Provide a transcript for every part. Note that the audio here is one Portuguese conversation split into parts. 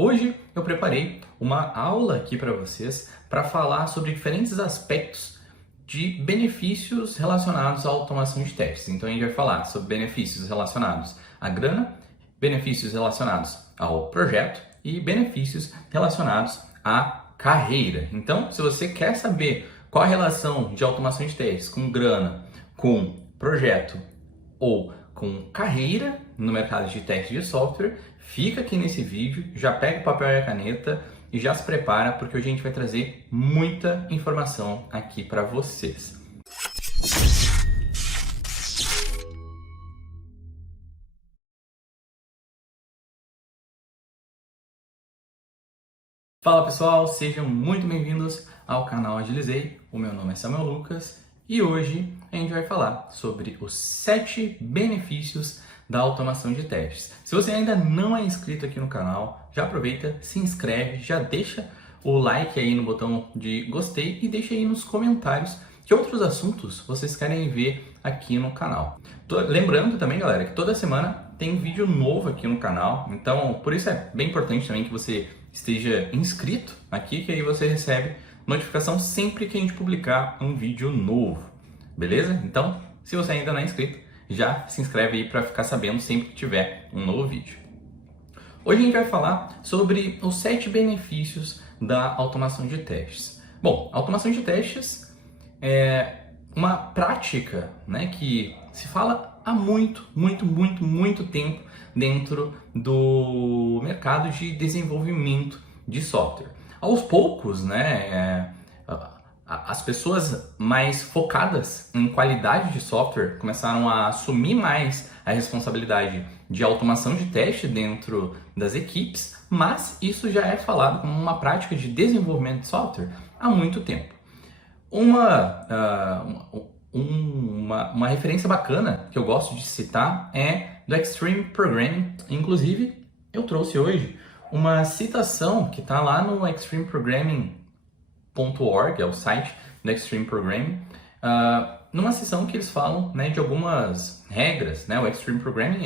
Hoje eu preparei uma aula aqui para vocês para falar sobre diferentes aspectos de benefícios relacionados à automação de testes. Então a gente vai falar sobre benefícios relacionados à grana, benefícios relacionados ao projeto e benefícios relacionados à carreira. Então, se você quer saber qual a relação de automação de testes com grana, com projeto ou com carreira no mercado de testes de software, fica aqui nesse vídeo, já pega o papel e a caneta e já se prepara, porque hoje a gente vai trazer muita informação aqui para vocês. Fala pessoal, sejam muito bem-vindos ao canal Agilizei. O meu nome é Samuel Lucas e hoje a gente vai falar sobre os 7 benefícios da automação de testes. Se você ainda não é inscrito aqui no canal, já aproveita, se inscreve, já deixa o like aí no botão de gostei e deixa aí nos comentários que outros assuntos vocês querem ver aqui no canal. Lembrando também, galera, que toda semana tem vídeo novo aqui no canal, então por isso é bem importante também que você esteja inscrito aqui, que aí você recebe notificação sempre que a gente publicar um vídeo novo, beleza? Então, se você ainda não é inscrito, já se inscreve aí para ficar sabendo sempre que tiver um novo vídeo. Hoje a gente vai falar sobre os 7 benefícios da automação de testes. Bom, a automação de testes é uma prática, né, que se fala há muito tempo dentro do mercado de desenvolvimento de software. Aos poucos, né, as pessoas mais focadas em qualidade de software começaram a assumir mais a responsabilidade de automação de teste dentro das equipes, mas isso já é falado como uma prática de desenvolvimento de software há muito tempo. Uma referência bacana que eu gosto de citar é do Extreme Programming. Inclusive, eu trouxe hoje uma citação que está lá no extremeprogramming.org, é o site do Extreme Programming, numa seção que eles falam, né, de algumas regras, né? O Extreme Programming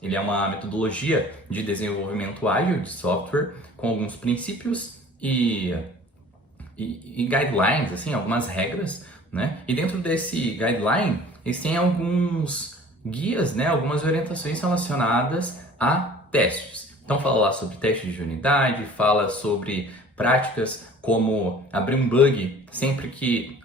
ele é uma metodologia de desenvolvimento ágil de software com alguns princípios e guidelines, assim, algumas regras, né? E dentro desse guideline, eles têm alguns guias, né, algumas orientações relacionadas a testes. Então fala lá sobre testes de unidade, fala sobre práticas como abrir um bug sempre que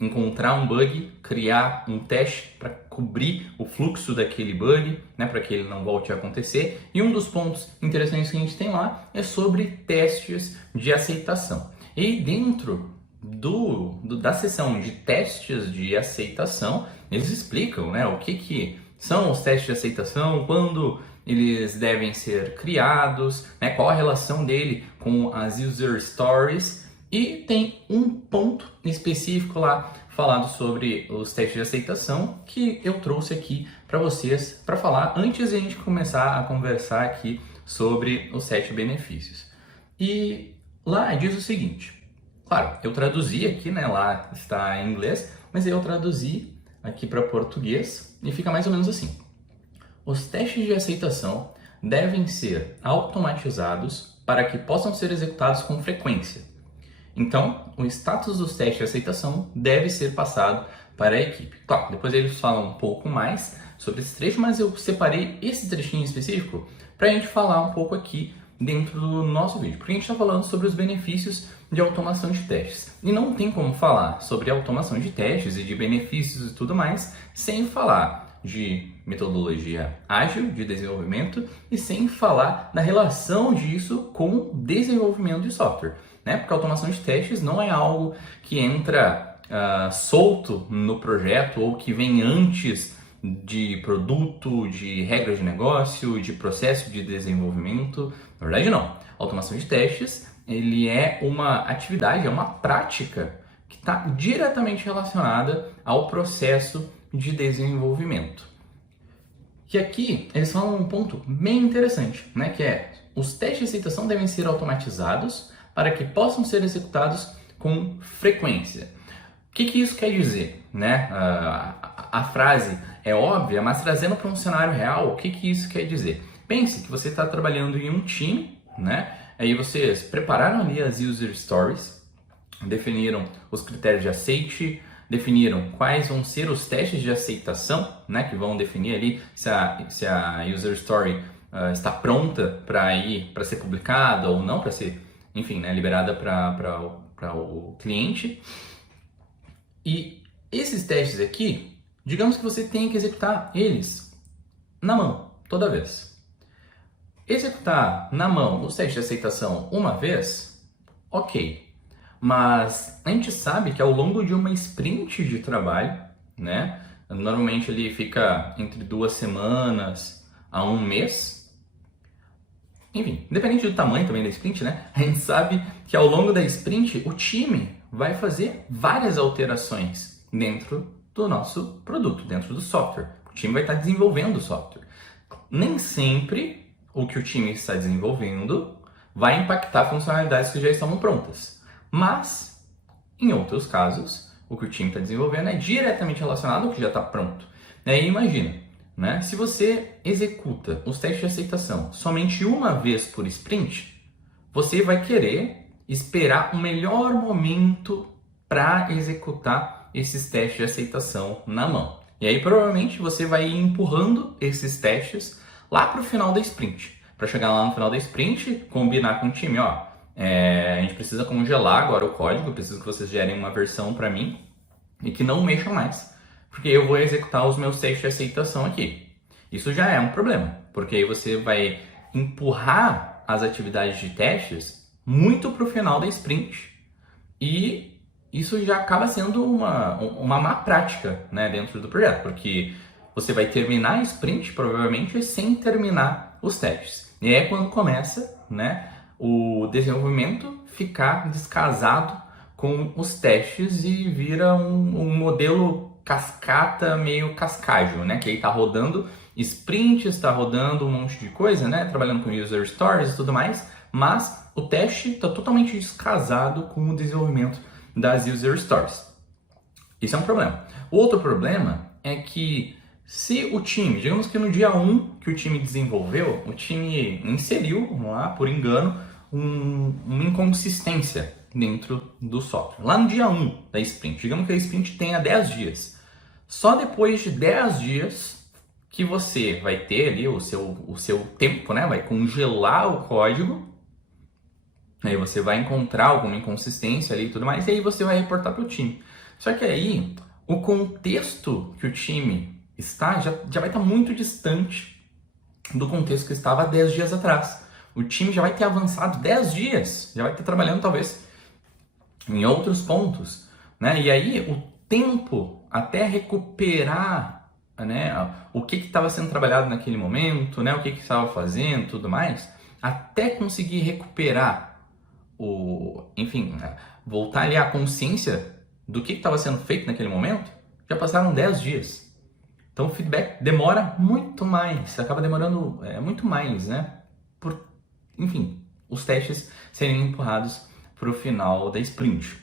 encontrar um bug, criar um teste para cobrir o fluxo daquele bug, né, para que ele não volte a acontecer. E um dos pontos interessantes que a gente tem lá é sobre testes de aceitação. E dentro da seção de testes de aceitação, eles explicam, né, o que são os testes de aceitação, quando eles devem ser criados, né, qual a relação dele com as user stories, e tem um ponto específico lá falado sobre os testes de aceitação que eu trouxe aqui para vocês para falar antes de a gente começar a conversar aqui sobre os 7 benefícios. E lá diz o seguinte, claro, eu traduzi aqui, né, lá está em inglês, mas eu traduzi aqui para português e fica mais ou menos assim. Os testes de aceitação devem ser automatizados para que possam ser executados com frequência. Então, o status dos testes de aceitação deve ser passado para a equipe. Claro, depois eles falam um pouco mais sobre esse trecho, mas eu separei esse trechinho específico para a gente falar um pouco aqui dentro do nosso vídeo, porque a gente está falando sobre os benefícios de automação de testes. E não tem como falar sobre automação de testes e de benefícios e tudo mais sem falar de metodologia ágil de desenvolvimento e sem falar da relação disso com o desenvolvimento de software, né? Porque a automação de testes não é algo que entra solto no projeto ou que vem antes de produto, de regras de negócio, de processo de desenvolvimento. Na verdade, não. A automação de testes ele é uma atividade, é uma prática que está diretamente relacionada ao processo de desenvolvimento. E aqui eles falam um ponto bem interessante, né? Que é os testes de aceitação devem ser automatizados para que possam ser executados com frequência. O que isso quer dizer, né? A frase é óbvia, mas trazendo para um cenário real, o que isso quer dizer? Pense que você está trabalhando em um time, né? Aí vocês prepararam ali as user stories, definiram os critérios de aceite, definiram quais vão ser os testes de aceitação, né? Que vão definir ali se a user story está pronta para ser publicada ou não, para ser, enfim, né, liberada para o cliente. E esses testes aqui, digamos que você tem que executar eles na mão, toda vez. Executar na mão os testes de aceitação uma vez, ok. Mas a gente sabe que ao longo de uma sprint de trabalho, né? Normalmente ele fica entre 2 semanas a 1 mês. Enfim, independente do tamanho também da sprint, né? A gente sabe que ao longo da sprint o time vai fazer várias alterações dentro do nosso produto, dentro do software. O time vai estar desenvolvendo o software. Nem sempre o que o time está desenvolvendo vai impactar funcionalidades que já estão prontas. Mas, em outros casos, o que o time está desenvolvendo é diretamente relacionado ao que já está pronto. E aí imagina, né? Se você executa os testes de aceitação somente uma vez por sprint, você vai querer esperar o melhor momento para executar esses testes de aceitação na mão. E aí provavelmente você vai ir empurrando esses testes lá para o final da sprint. Para chegar lá no final da sprint, combinar com o time, ó, a gente precisa congelar agora o código, eu preciso que vocês gerem uma versão para mim e que não mexam mais, porque eu vou executar os meus testes de aceitação aqui. Isso já é um problema, porque aí você vai empurrar as atividades de testes muito para o final da sprint e isso já acaba sendo uma má prática, né, dentro do projeto, porque você vai terminar a sprint provavelmente sem terminar os testes. E é quando começa, né, o desenvolvimento ficar descasado com os testes e vira um modelo cascata meio cascágio, né? Que aí tá rodando sprints, tá rodando um monte de coisa, né? Trabalhando com user stories e tudo mais, mas o teste está totalmente descasado com o desenvolvimento das user stories. Isso é um problema. O outro problema é que se o time, digamos que no dia 1 que o time desenvolveu, o time inseriu lá, por engano, uma inconsistência dentro do software. Lá no dia 1 da sprint, digamos que a sprint tenha 10 dias. Só depois de 10 dias que você vai ter ali o seu tempo, né? Vai congelar o código, aí você vai encontrar alguma inconsistência ali e tudo mais, e aí você vai reportar para o time. Só que aí, o contexto que o time está já vai estar muito distante do contexto que estava há 10 dias atrás. O time já vai ter avançado 10 dias, já vai estar trabalhando talvez em outros pontos, né? E aí o tempo até recuperar, né, o que estava sendo trabalhado naquele momento, né, o que estava fazendo, tudo mais, até conseguir recuperar enfim, voltar ali à consciência do que estava sendo feito naquele momento, já passaram 10 dias. Então o feedback demora muito mais, acaba demorando muito mais, né? Enfim, os testes serem empurrados para o final da sprint.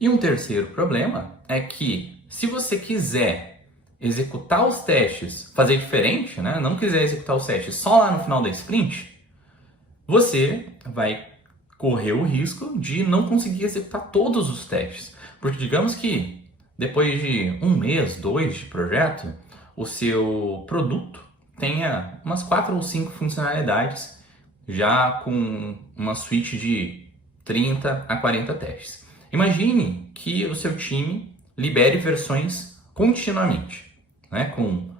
E um terceiro problema é que se você quiser executar os testes, fazer diferente, né? Não quiser executar os testes só lá no final da sprint, você vai correr o risco de não conseguir executar todos os testes. Porque digamos que depois de 1 mês, 2 de projeto, o seu produto tenha umas 4 ou 5 funcionalidades já com uma suite de 30 a 40 testes. Imagine que o seu time libere versões continuamente, né, com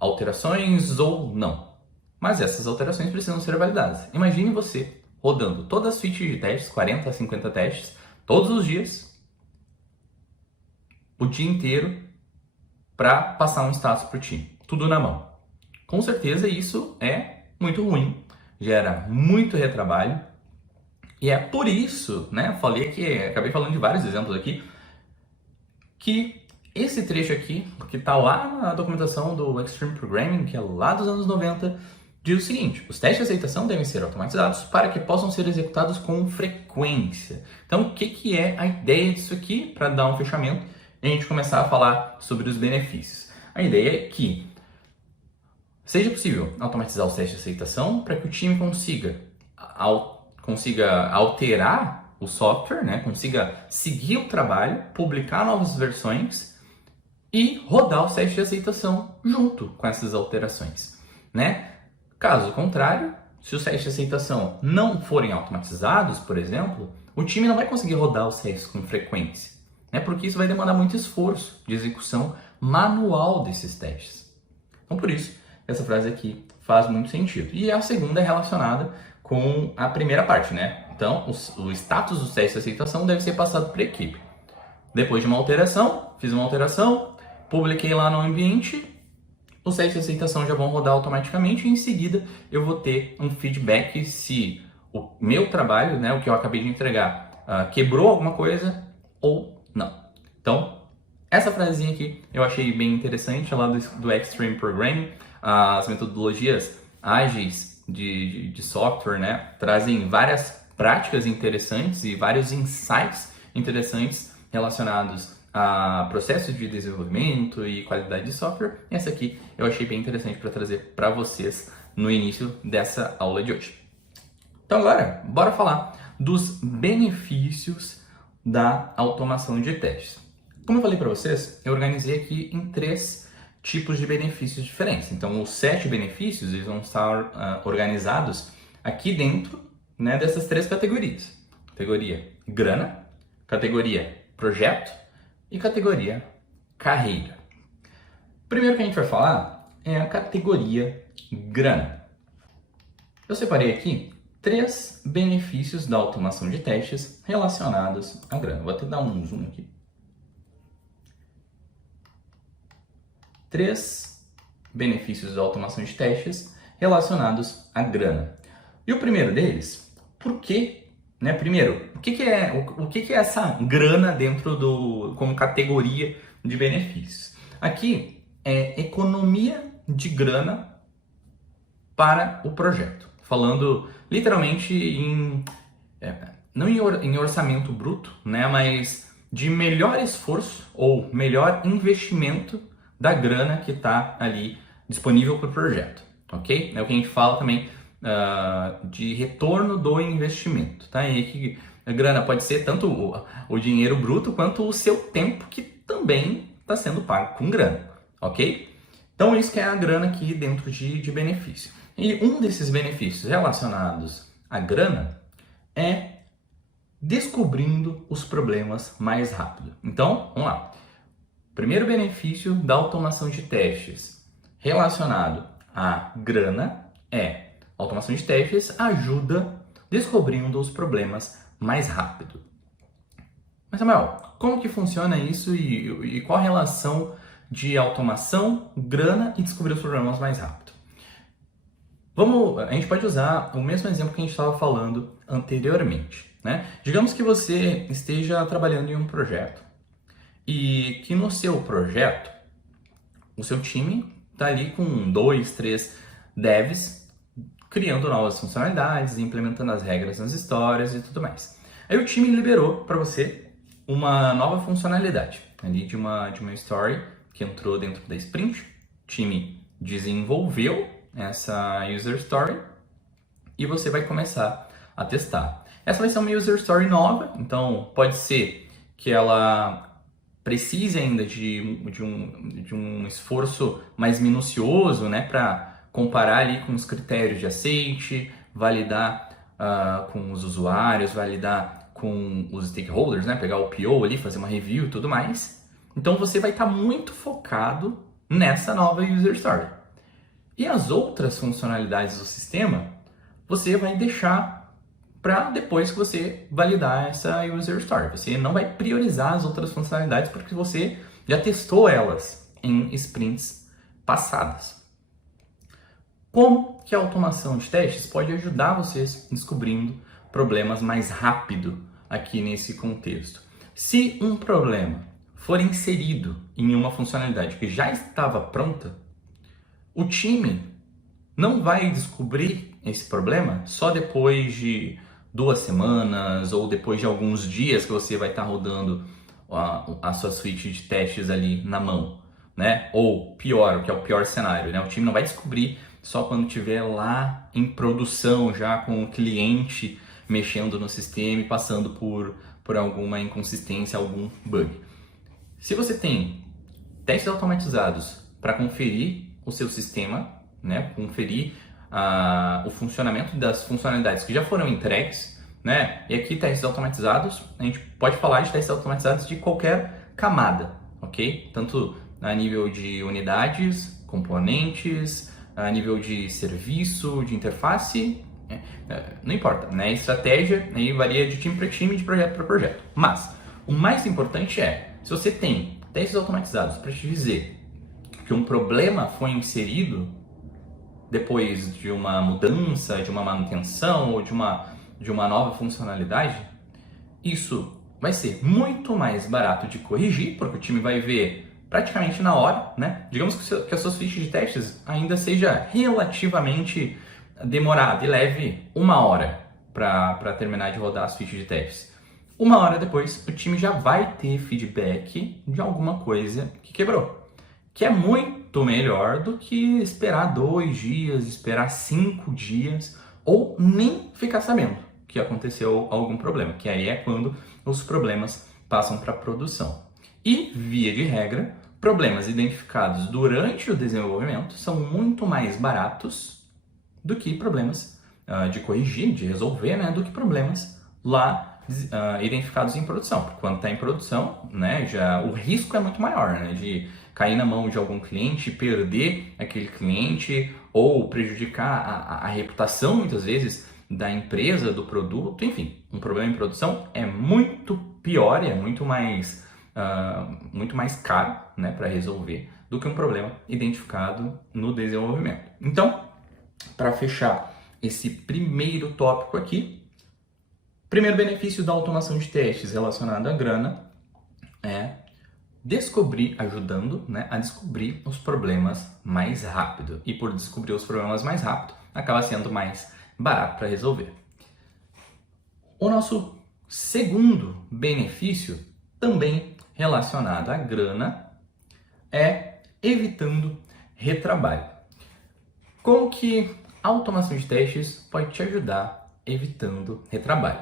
alterações ou não. Mas essas alterações precisam ser validadas. Imagine você rodando toda a suite de testes, 40 a 50 testes, todos os dias, o dia inteiro, para passar um status para o time. Tudo na mão. Com certeza isso é muito ruim, gera muito retrabalho, e é por isso, né, acabei falando de vários exemplos aqui, que esse trecho aqui, que está lá na documentação do Extreme Programming, que é lá dos anos 90, diz o seguinte: os testes de aceitação devem ser automatizados para que possam ser executados com frequência. Então, o que é a ideia disso aqui, para dar um fechamento e a gente começar a falar sobre os benefícios? A ideia é que seja possível automatizar os testes de aceitação para que o time consiga alterar o software, né? Consiga seguir o trabalho, publicar novas versões e rodar os testes de aceitação junto com essas alterações, né? Caso contrário, se os testes de aceitação não forem automatizados, por exemplo, o time não vai conseguir rodar os testes com frequência, né? Porque isso vai demandar muito esforço de execução manual desses testes. Então, por isso, essa frase aqui faz muito sentido. E a segunda é relacionada com a primeira parte, né? Então, o status dos testes de aceitação deve ser passado para a equipe. Depois de uma alteração, fiz uma alteração, publiquei lá no ambiente, os testes de aceitação já vão rodar automaticamente e em seguida eu vou ter um feedback se o meu trabalho, né, o que eu acabei de entregar, quebrou alguma coisa ou não. Então, essa frasezinha aqui eu achei bem interessante, lá do Extreme Programming. As metodologias ágeis de software, né, trazem várias práticas interessantes e vários insights interessantes relacionados a processos de desenvolvimento e qualidade de software. E essa aqui eu achei bem interessante para trazer para vocês no início dessa aula de hoje. Então agora, bora falar dos benefícios da automação de testes. Como eu falei para vocês, eu organizei aqui em 3 tipos de benefícios diferentes. Então, os 7 benefícios eles vão estar organizados aqui dentro, né, dessas 3 categorias. Categoria grana, categoria projeto e categoria carreira. Primeiro que a gente vai falar é a categoria grana. Eu separei aqui 3 benefícios da automação de testes relacionados à grana. Vou até dar um zoom aqui. 3 benefícios da automação de testes relacionados à grana. E o primeiro deles, por quê? Né? Primeiro, o que é essa grana dentro como categoria de benefícios? Aqui é economia de grana para o projeto. Falando literalmente não em orçamento bruto, né? Mas de melhor esforço ou melhor investimento da grana que está ali disponível para o projeto, ok? É o que a gente fala também de retorno do investimento, tá? E que a grana pode ser tanto o dinheiro bruto quanto o seu tempo que também está sendo pago com grana, ok? Então isso que é a grana aqui dentro de benefício. E um desses benefícios relacionados à grana é descobrindo os problemas mais rápido. Então, vamos lá. Primeiro benefício da automação de testes relacionado à grana é a automação de testes ajuda descobrindo os problemas mais rápido. Mas, Samuel, como que funciona isso e qual a relação de automação, grana e descobrir os problemas mais rápido? A gente pode usar o mesmo exemplo que a gente estava falando anteriormente, né? Digamos que você esteja trabalhando em um projeto e que no seu projeto, o seu time está ali com 2, 3 devs criando novas funcionalidades, implementando as regras nas histórias e tudo mais. Aí o time liberou para você uma nova funcionalidade ali de uma story que entrou dentro da sprint. O time desenvolveu essa user story e você vai começar a testar. Essa vai ser uma user story nova, então pode ser que ela precise ainda de um esforço mais minucioso, né, para comparar ali com os critérios de aceite, validar com os usuários, validar com os stakeholders, né, pegar o PO ali, fazer uma review e tudo mais. Então você vai estar muito focado nessa nova user story. E as outras funcionalidades do sistema, você vai deixar para depois que você validar essa user story. Você não vai priorizar as outras funcionalidades porque você já testou elas em sprints passadas. Como que a automação de testes pode ajudar vocês descobrindo problemas mais rápido aqui nesse contexto? Se um problema for inserido em uma funcionalidade que já estava pronta, o time não vai descobrir esse problema só depois de 2 semanas ou depois de alguns dias que você vai estar rodando a sua suite de testes ali na mão. né? Ou pior, o que é o pior cenário, né? O time não vai descobrir só quando estiver lá em produção, já com o cliente mexendo no sistema e passando por alguma inconsistência, algum bug. Se você tem testes automatizados para conferir o seu sistema, né? Conferir o funcionamento das funcionalidades que já foram entregues, né? E aqui testes automatizados, a gente pode falar de testes automatizados de qualquer camada, ok? Tanto a nível de unidades, componentes, a nível de serviço, de interface, não importa, né? Estratégia aí varia de time para time, de projeto para projeto. Mas o mais importante é, se você tem testes automatizados para te dizer que um problema foi inserido depois de uma mudança, de uma manutenção ou de uma nova funcionalidade, isso vai ser muito mais barato de corrigir, porque o time vai ver praticamente na hora, né? Digamos que as suas fichas de testes ainda seja relativamente demorada e leve 1 hora para terminar de rodar as fichas de testes. 1 hora depois, o time já vai ter feedback de alguma coisa que quebrou, que é muito melhor do que esperar 2 dias, esperar 5 dias ou nem ficar sabendo que aconteceu algum problema, que aí é quando os problemas passam para produção. E, via de regra, problemas identificados durante o desenvolvimento são muito mais baratos do que problemas de corrigir, de resolver, né, do que problemas lá identificados em produção. Porque quando está em produção, né, já o risco é muito maior, né, de cair na mão de algum cliente, perder aquele cliente ou prejudicar a reputação, muitas vezes, da empresa, do produto. Enfim, um problema em produção é muito pior e é muito mais caro, né, para resolver do que um problema identificado no desenvolvimento. Então, para fechar esse primeiro tópico aqui, primeiro benefício da automação de testes relacionado à grana é ajudando, né, a descobrir os problemas mais rápido. E por descobrir os problemas mais rápido, acaba sendo mais barato para resolver. O nosso segundo benefício, também relacionado à grana, é evitando retrabalho. Como que a automação de testes pode te ajudar evitando retrabalho?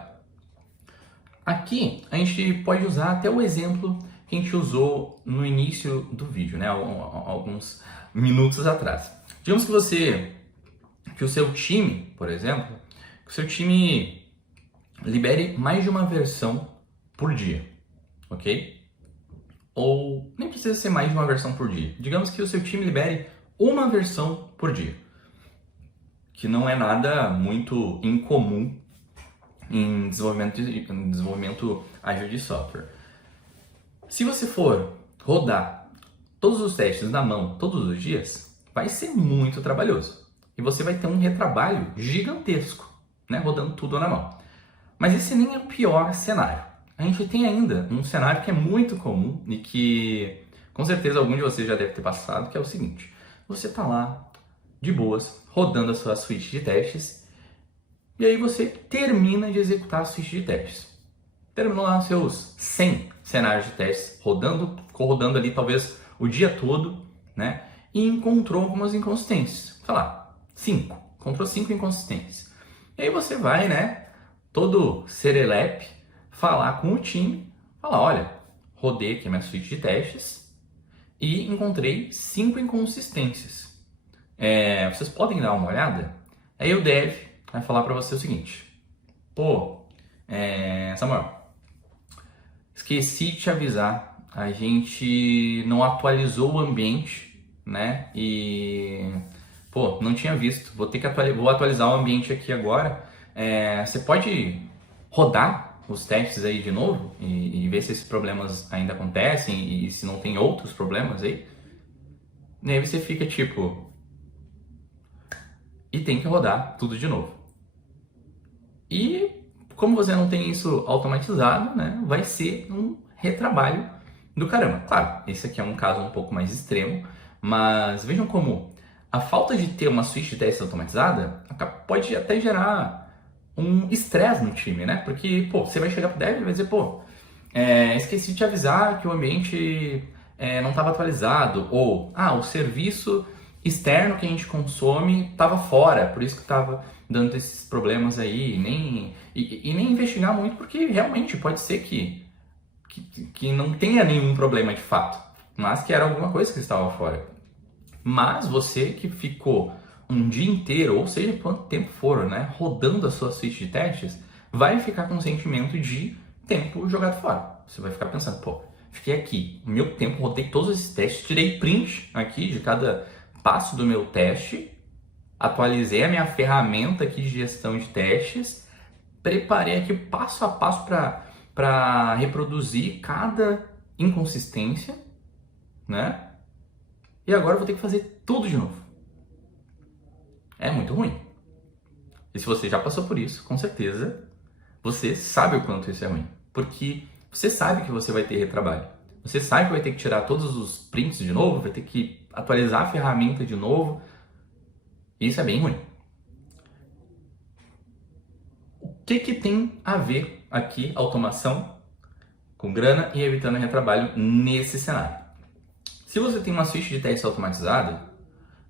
Aqui a gente pode usar até o exemplo que a gente usou no início do vídeo, né? Alguns minutos atrás. Digamos que o seu time, por exemplo, que o seu time libere mais de uma versão por dia, ok? Ou nem precisa ser mais de uma versão por dia. Digamos que o seu time libere uma versão por dia, que não é nada muito incomum em desenvolvimento ágil de software. Se você for rodar todos os testes na mão todos os dias, vai ser muito trabalhoso. E você vai ter um retrabalho gigantesco, né, rodando tudo na mão. Mas esse nem é o pior cenário. A gente tem ainda um cenário que é muito comum e que com certeza algum de vocês já deve ter passado, que é o seguinte: você está lá de boas, rodando a sua suite de testes, e aí você termina de executar a suite de testes. Terminou lá seus 100 cenários de testes, ficou rodando ali talvez o dia todo, né? E encontrou algumas inconsistências. Sei lá, 5. Encontrou 5 inconsistências. E aí você vai, né, todo serelepe, falar com o time, falar: olha, rodei aqui minha suite de testes e encontrei 5 inconsistências. Vocês podem dar uma olhada? Aí o dev vai falar para você o seguinte: pô, Samuel, esqueci de te avisar, a gente não atualizou o ambiente, né? E, pô, não tinha visto, vou atualizar o ambiente aqui agora. Você pode rodar os testes aí de novo e ver se esses problemas ainda acontecem e se não tem outros problemas aí? E aí você fica tipo... E tem que rodar tudo de novo. E como você não tem isso automatizado, né, vai ser um retrabalho do caramba. Claro, esse aqui é um caso um pouco mais extremo, mas vejam como a falta de ter uma suite de testes automatizada pode até gerar um estresse no time, né? Porque, pô, você vai chegar pro dev e vai dizer: pô, esqueci de te avisar que o ambiente não estava atualizado, ou o serviço externo que a gente consome estava fora, por isso que estava dando esses problemas aí, e nem investigar muito, porque realmente pode ser que não tenha nenhum problema de fato, mas que era alguma coisa que estava fora. Mas você que ficou um dia inteiro, ou seja, quanto tempo for, né, rodando a sua suíte de testes, vai ficar com um sentimento de tempo jogado fora. Você vai ficar pensando, pô, fiquei aqui, meu tempo, rodei todos esses testes, tirei print aqui de cada passo do meu teste, atualizei a minha ferramenta aqui de gestão de testes, preparei aqui passo a passo para reproduzir cada inconsistência, né? E agora eu vou ter que fazer tudo de novo. É muito ruim. E se você já passou por isso, com certeza você sabe o quanto isso é ruim. Porque você sabe que você vai ter retrabalho. Você sabe que vai ter que tirar todos os prints de novo, vai ter que atualizar a ferramenta de novo. Isso é bem ruim. O que tem a ver aqui automação com grana e evitando retrabalho nesse cenário? Se você tem uma suíte de teste automatizada,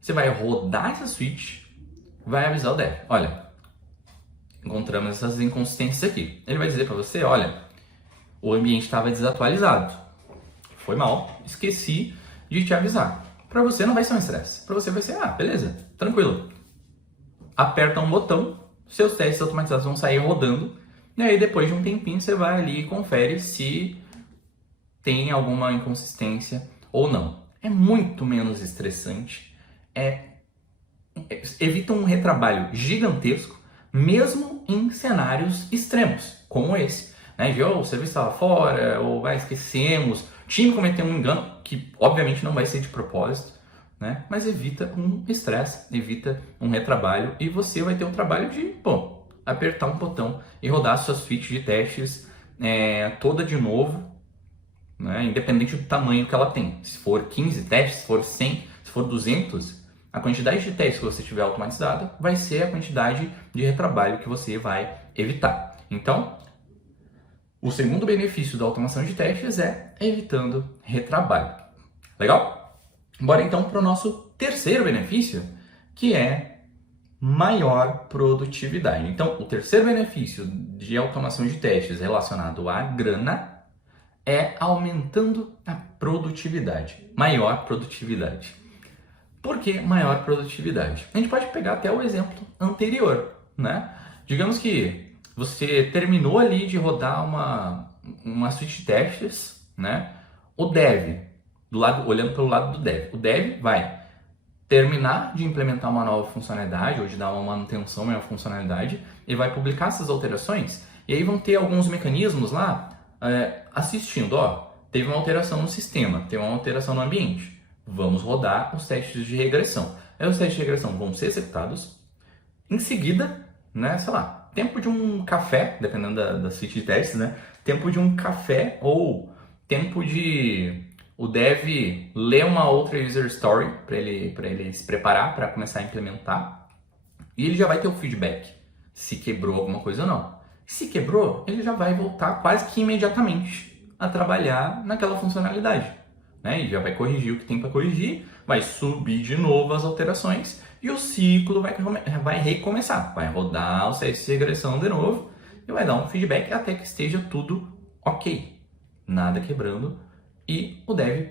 você vai rodar essa suíte, vai avisar o dev. Olha, encontramos essas inconsistências aqui. Ele vai dizer para você, olha, o ambiente estava desatualizado. Foi mal, esqueci de te avisar. Para você não vai ser um estresse. Para você vai ser, beleza, tranquilo. Aperta um botão, seus testes automatizados vão sair rodando, e aí depois de um tempinho você vai ali e confere se tem alguma inconsistência ou não. É muito menos estressante, evita um retrabalho gigantesco, mesmo em cenários extremos, como esse. Né? O serviço estava fora, ou esquecemos, o time cometeu um engano, que obviamente não vai ser de propósito, né? Mas evita um estresse, evita um retrabalho, e você vai ter o trabalho de, apertar um botão e rodar a sua suite de testes toda de novo, né? Independente do tamanho que ela tem. Se for 15 testes, se for 100, se for 200, a quantidade de testes que você tiver automatizada vai ser a quantidade de retrabalho que você vai evitar. Então, o segundo benefício da automação de testes é evitando retrabalho. Legal? Bora então para o nosso terceiro benefício, que é maior produtividade. Então, o terceiro benefício de automação de testes relacionado à grana é aumentando a produtividade, maior produtividade. Por que maior produtividade? A gente pode pegar até o exemplo anterior, né? Digamos que você terminou ali de rodar uma suite de testes, né? O dev, olhando pelo lado do dev, o dev vai terminar de implementar uma nova funcionalidade ou de dar uma manutenção a uma funcionalidade e vai publicar essas alterações, e aí vão ter alguns mecanismos lá assistindo, teve uma alteração no sistema, teve uma alteração no ambiente, vamos rodar os testes de regressão. Aí os testes de regressão vão ser executados, em seguida, né, tempo de um café, dependendo da suite de testes, né, tempo de um café ou tempo de o dev ler uma outra user story para ele se preparar para começar a implementar, e ele já vai ter o feedback se quebrou alguma coisa ou não. Se quebrou, ele já vai voltar quase que imediatamente a trabalhar naquela funcionalidade, né? E já vai corrigir o que tem para corrigir, vai subir de novo as alterações e o ciclo vai recomeçar, vai rodar o testes de regressão de novo e vai dar um feedback até que esteja tudo ok, nada quebrando, e o dev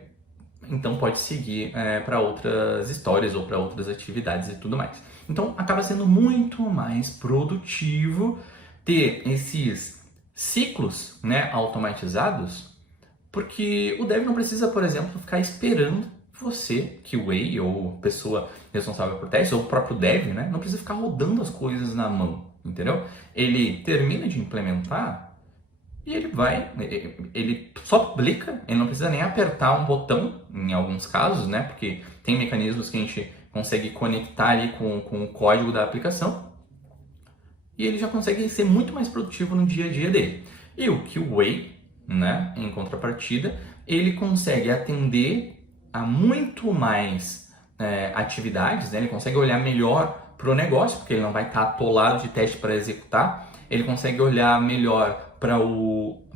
então pode seguir para outras histórias ou para outras atividades e tudo mais. Então acaba sendo muito mais produtivo ter esses ciclos, né, automatizados, porque o dev não precisa, por exemplo, ficar esperando você, QA ou pessoa responsável por testes, ou o próprio dev, né, não precisa ficar rodando as coisas na mão, entendeu? Ele termina de implementar e ele só publica, ele não precisa nem apertar um botão, em alguns casos, né, porque tem mecanismos que a gente consegue conectar ali com o código da aplicação, e ele já consegue ser muito mais produtivo no dia a dia dele. E o QA, né, em contrapartida, ele consegue atender a muito mais atividades, né? Ele consegue olhar melhor para o negócio, porque ele não vai estar atolado de teste para executar, ele consegue olhar melhor para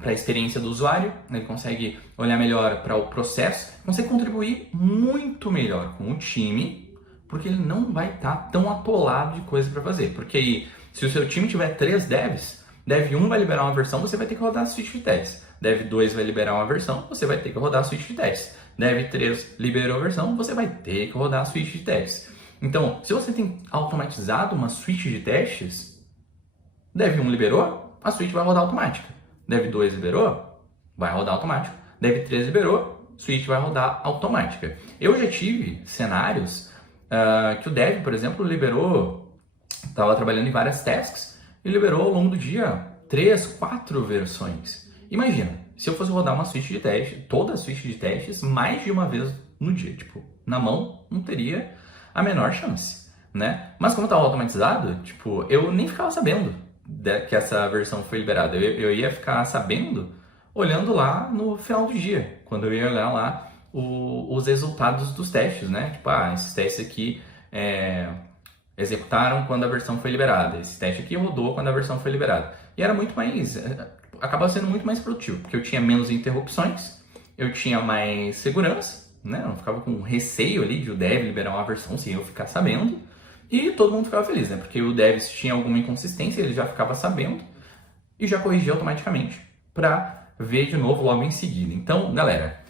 a experiência do usuário, ele consegue olhar melhor para o processo, consegue contribuir muito melhor com o time, porque ele não vai estar tão atolado de coisa para fazer. Porque aí, se o seu time tiver 3 devs, Dev 1 vai liberar uma versão, você vai ter que rodar a suite de testes. Dev 2 vai liberar uma versão, você vai ter que rodar a suite de testes. Dev 3 liberou a versão, você vai ter que rodar a suite de testes. Então, se você tem automatizado uma suite de testes, Dev 1 liberou, a suite vai rodar automática. Dev 2 liberou, vai rodar automático. Dev 3 liberou, suite vai rodar automática. Eu já tive cenários que o Dev, por exemplo, liberou, estava trabalhando em várias tasks e liberou ao longo do dia 3, 4 versões. Imagina, se eu fosse rodar uma suite de teste, toda a suite de testes, mais de uma vez no dia. Tipo, na mão, não teria a menor chance, né? Mas como estava automatizado, tipo, eu nem ficava sabendo que essa versão foi liberada. Eu ia ficar sabendo olhando lá no final do dia, quando eu ia olhar lá os resultados dos testes, né? Tipo, esses testes aqui executaram quando a versão foi liberada. Esse teste aqui rodou quando a versão foi liberada. E era muito mais... acaba sendo muito mais produtivo, porque eu tinha menos interrupções, eu tinha mais segurança, né? Eu não ficava com receio ali de o dev liberar uma versão sem eu ficar sabendo. E todo mundo ficava feliz, né? Porque o dev, se tinha alguma inconsistência, ele já ficava sabendo e já corrigia automaticamente para ver de novo logo em seguida. Então, galera,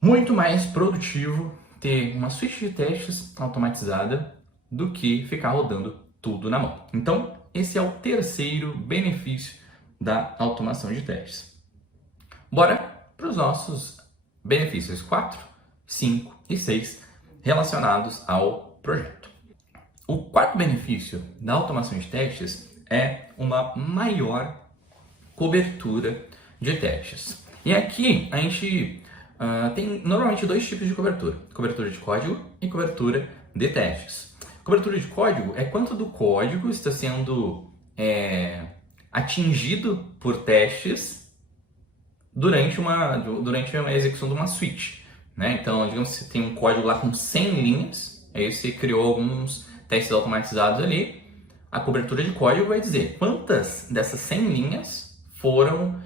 muito mais produtivo ter uma suite de testes automatizada do que ficar rodando tudo na mão. Então, esse é o terceiro benefício da automação de testes. Bora para os nossos benefícios 4, 5 e 6 relacionados ao projeto. O quarto benefício da automação de testes é uma maior cobertura de testes. E aqui a gente tem normalmente 2 tipos de cobertura: cobertura de código e cobertura de testes. Cobertura de código é quanto do código está sendo atingido por testes durante uma execução de uma suite, né? Então, digamos que você tem um código lá com 100 linhas, aí você criou alguns testes automatizados ali, a cobertura de código vai dizer quantas dessas 100 linhas foram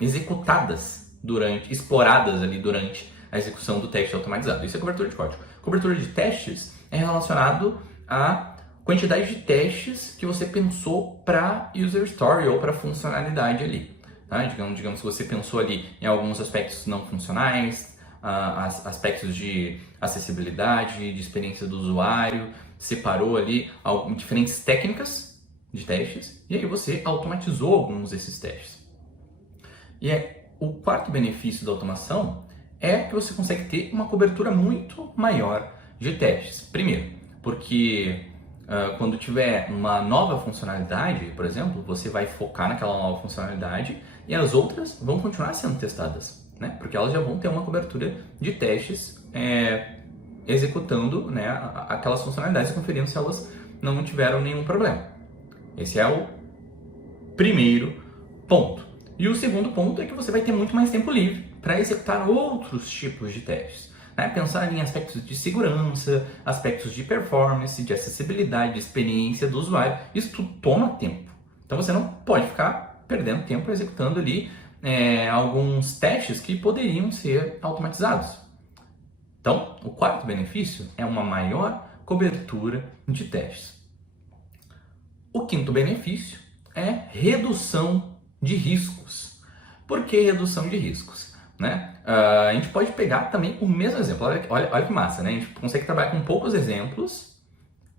executadas exploradas ali durante a execução do teste automatizado. Isso é cobertura de código. Cobertura de testes é relacionado à quantidade de testes que você pensou para user story ou para funcionalidade ali. Tá? Digamos que você pensou ali em alguns aspectos não funcionais, aspectos de acessibilidade, de experiência do usuário, separou ali diferentes técnicas de testes e aí você automatizou alguns desses testes. E o quarto benefício da automação é que você consegue ter uma cobertura muito maior de testes. Primeiro, porque quando tiver uma nova funcionalidade, por exemplo, você vai focar naquela nova funcionalidade e as outras vão continuar sendo testadas, né? Porque elas já vão ter uma cobertura de testes executando, né, aquelas funcionalidades e conferindo se elas não tiveram nenhum problema. Esse é o primeiro ponto. E o segundo ponto é que você vai ter muito mais tempo livre para executar outros tipos de testes. Né? Pensar em aspectos de segurança, aspectos de performance, de acessibilidade, de experiência do usuário. Isso tudo toma tempo. Então você não pode ficar perdendo tempo executando ali alguns testes que poderiam ser automatizados. Então, o quarto benefício é uma maior cobertura de testes. O quinto benefício é redução de riscos. Por que redução de riscos? Né? A gente pode pegar também o mesmo exemplo. Olha que massa, né? A gente consegue trabalhar com poucos exemplos,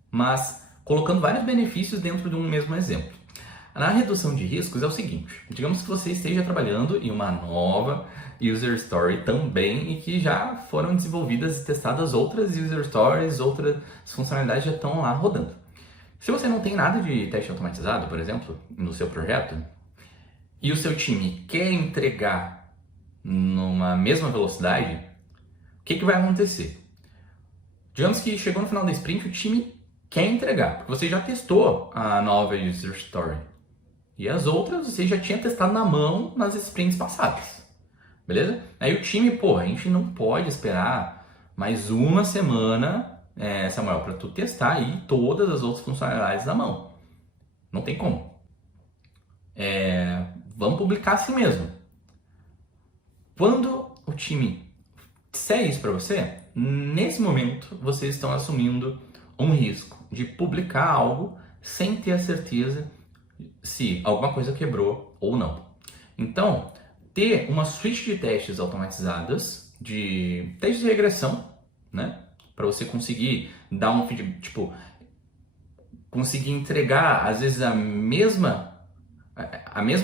mas colocando vários benefícios dentro de um mesmo exemplo. Na redução de riscos é o seguinte: digamos que você esteja trabalhando em uma nova user story também e que já foram desenvolvidas e testadas outras user stories, outras funcionalidades já estão lá rodando. Se você não tem nada de teste automatizado, por exemplo, no seu projeto, e o seu time quer entregar numa mesma velocidade, o que vai acontecer? Digamos que chegou no final da sprint, o time quer entregar, porque você já testou a nova user story. E as outras você já tinha testado na mão nas sprints passadas. Beleza? Aí o time, a gente não pode esperar mais uma semana, Samuel, para tu testar aí todas as outras funcionalidades na mão. Não tem como. Vamos publicar assim mesmo. Quando o time disser isso para você, nesse momento vocês estão assumindo um risco de publicar algo sem ter a certeza se alguma coisa quebrou ou não. Então, ter uma suite de testes automatizadas, de testes de regressão, né? Para você conseguir dar um feedback, tipo, conseguir entregar, às vezes, a mesma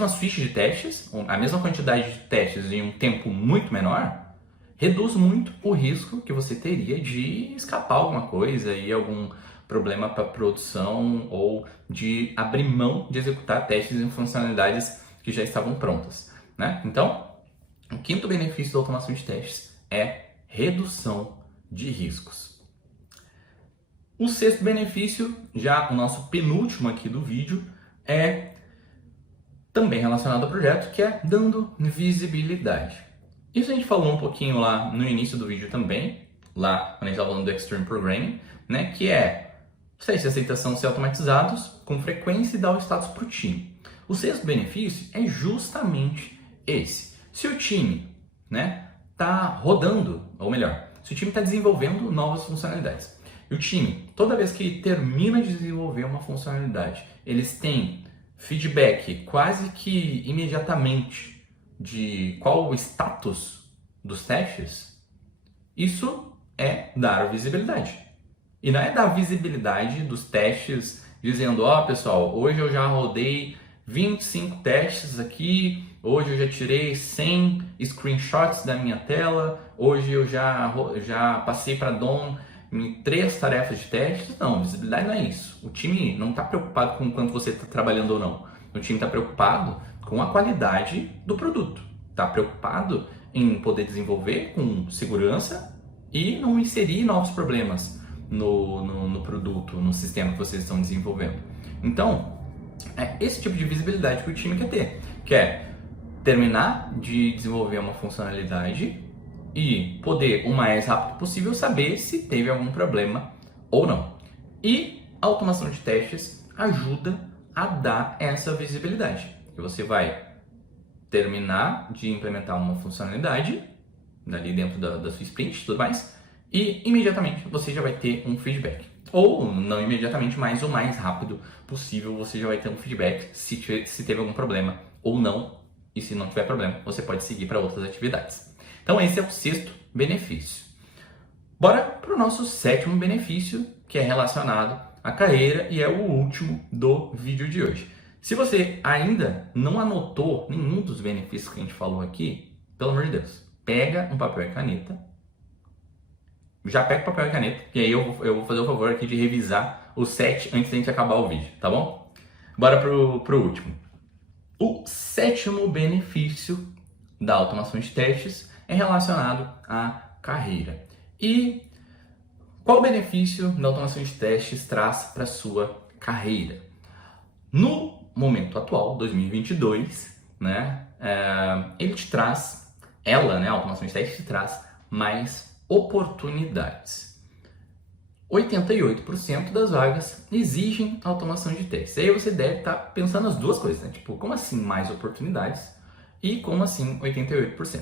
suite de testes, a mesma quantidade de testes em um tempo muito menor, reduz muito o risco que você teria de escapar alguma coisa e algum problema para produção ou de abrir mão de executar testes em funcionalidades que já estavam prontas, né? Então, o quinto benefício da automação de testes é redução de riscos. O sexto benefício, já o nosso penúltimo aqui do vídeo, é também relacionado ao projeto, que é dando visibilidade. Isso a gente falou um pouquinho lá no início do vídeo também, lá quando a gente estava falando do Extreme Programming, né, que é os testes de aceitação ser automatizados com frequência e dar o status para o time. O sexto benefício é justamente esse. Se o time está rodando, ou melhor, se o time está desenvolvendo novas funcionalidades, e o time, toda vez que termina de desenvolver uma funcionalidade, eles têm feedback quase que imediatamente de qual o status dos testes, isso é dar visibilidade. E não é dar visibilidade dos testes dizendo, ó, pessoal, hoje eu já rodei 25 testes aqui, hoje eu já tirei 100 screenshots da minha tela, hoje eu já passei para Dom em 3 tarefas de testes. Não, visibilidade não é isso. O time não está preocupado com o quanto você está trabalhando ou não. O time está preocupado com a qualidade do produto. Está preocupado em poder desenvolver com segurança e não inserir novos problemas no produto, no sistema que vocês estão desenvolvendo. Então, é esse tipo de visibilidade que o time quer ter. Quer terminar de desenvolver uma funcionalidade e poder, o mais rápido possível, saber se teve algum problema ou não. E a automação de testes ajuda a dar essa visibilidade. Que você vai terminar de implementar uma funcionalidade ali dentro da sua sprint e tudo mais, e imediatamente você já vai ter um feedback. Ou não imediatamente, mas o mais rápido possível você já vai ter um feedback se teve algum problema ou não. E se não tiver problema, você pode seguir para outras atividades. Então esse é o sexto benefício. Bora para o nosso sétimo benefício, que é relacionado à carreira e é o último do vídeo de hoje. Se você ainda não anotou nenhum dos benefícios que a gente falou aqui, pelo amor de Deus, pega um papel e caneta. Já pega o papel e caneta, e aí eu vou fazer o favor aqui de revisar os 7 antes da gente acabar o vídeo, tá bom? Bora pro último. O sétimo benefício da automação de testes é relacionado à carreira. E qual benefício da automação de testes traz para a sua carreira? No momento atual, 2022, ele te traz, a automação de testes te traz mais oportunidades. 88% das vagas exigem automação de testes. Aí você deve estar pensando as duas coisas, né? Tipo, como assim mais oportunidades? E como assim 88%?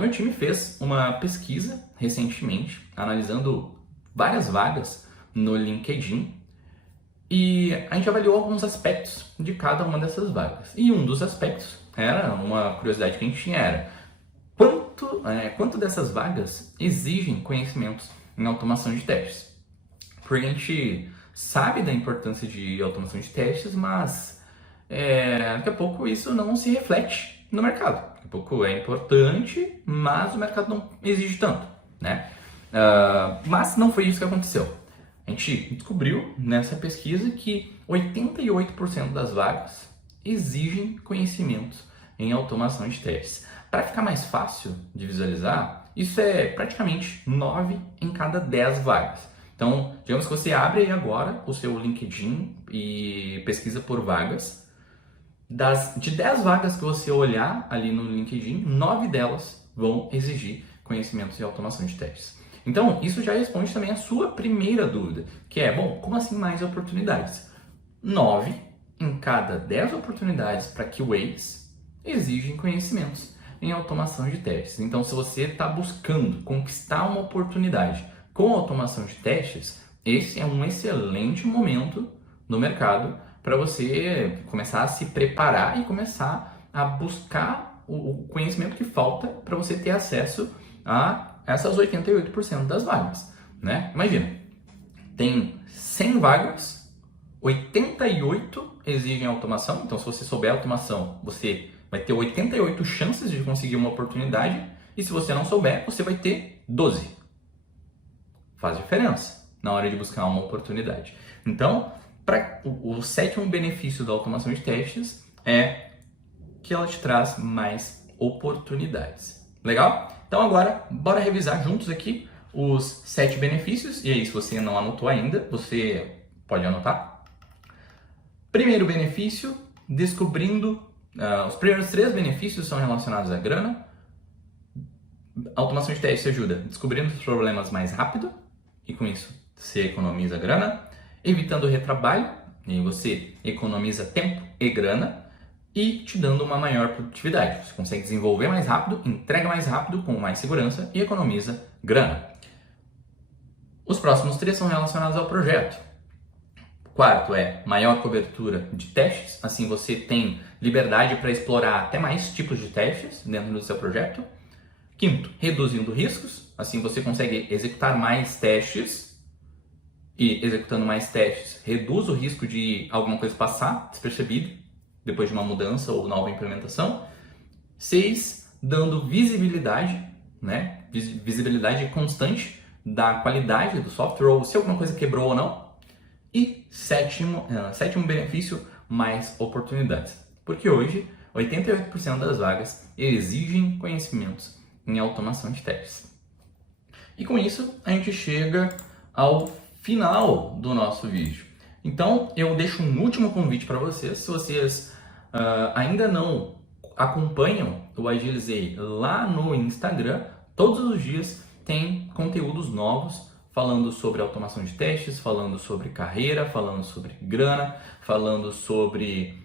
Meu time fez uma pesquisa recentemente, analisando várias vagas no LinkedIn, e a gente avaliou alguns aspectos de cada uma dessas vagas. E um dos aspectos era, uma curiosidade que a gente tinha era, quanto dessas vagas exigem conhecimentos em automação de testes? Porque a gente sabe da importância de automação de testes, mas daqui a pouco isso não se reflete no mercado. Daqui a pouco é importante, mas o mercado não exige tanto, né? Mas não foi isso que aconteceu. A gente descobriu nessa pesquisa que 88% das vagas exigem conhecimentos em automação de testes. Para ficar mais fácil de visualizar, isso é praticamente 9 em cada 10 vagas. Então, digamos que você abre aí agora o seu LinkedIn e pesquisa por vagas. De 10 vagas que você olhar ali no LinkedIn, 9 delas vão exigir conhecimentos em automação de testes. Então, isso já responde também a sua primeira dúvida, que é, bom, como assim mais oportunidades? 9 em cada 10 oportunidades para QAs exigem conhecimentos em automação de testes. Então, se você está buscando conquistar uma oportunidade com automação de testes, esse é um excelente momento no mercado para você começar a se preparar e começar a buscar o conhecimento que falta para você ter acesso a essas 88% das vagas, né? Imagina, tem 100 vagas, 88 exigem automação, então se você souber automação, você vai ter 88 chances de conseguir uma oportunidade, e se você não souber, você vai ter 12. Faz diferença na hora de buscar uma oportunidade. Então, o sétimo benefício da automação de testes é que ela te traz mais oportunidades. Legal? Então agora, bora revisar juntos aqui os 7 benefícios. E aí, se você não anotou ainda, você pode anotar. Primeiro benefício, descobrindo... os primeiros 3 benefícios são relacionados à grana. Automação de testes ajuda descobrindo os problemas mais rápido, e com isso você economiza grana. Evitando retrabalho, e você economiza tempo e grana. E te dando uma maior produtividade. Você consegue desenvolver mais rápido, entrega mais rápido, com mais segurança e economiza grana. Os próximos 3 são relacionados ao projeto. Quarto é maior cobertura de testes, assim você tem liberdade para explorar até mais tipos de testes dentro do seu projeto. Quinto, reduzindo riscos, assim você consegue executar mais testes, e executando mais testes reduz o risco de alguma coisa passar despercebido depois de uma mudança ou nova implementação. 6, dando visibilidade, né? Visibilidade constante da qualidade do software, ou se alguma coisa quebrou ou não. E sétimo benefício, mais oportunidades. Porque hoje, 88% das vagas exigem conhecimentos em automação de testes. E com isso, a gente chega ao final do nosso vídeo. Então, eu deixo um último convite para vocês. Se vocês ainda não acompanham o Agilizei lá no Instagram, todos os dias tem conteúdos novos falando sobre automação de testes, falando sobre carreira, falando sobre grana, falando sobre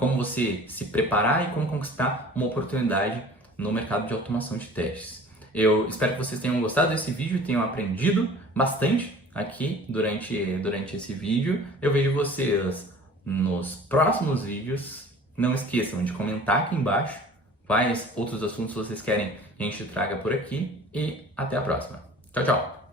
como você se preparar e como conquistar uma oportunidade no mercado de automação de testes. Eu espero que vocês tenham gostado desse vídeo e tenham aprendido bastante aqui durante esse vídeo. Eu vejo vocês nos próximos vídeos. Não esqueçam de comentar aqui embaixo quais outros assuntos vocês querem que a gente traga por aqui. E até a próxima. Tchau, tchau!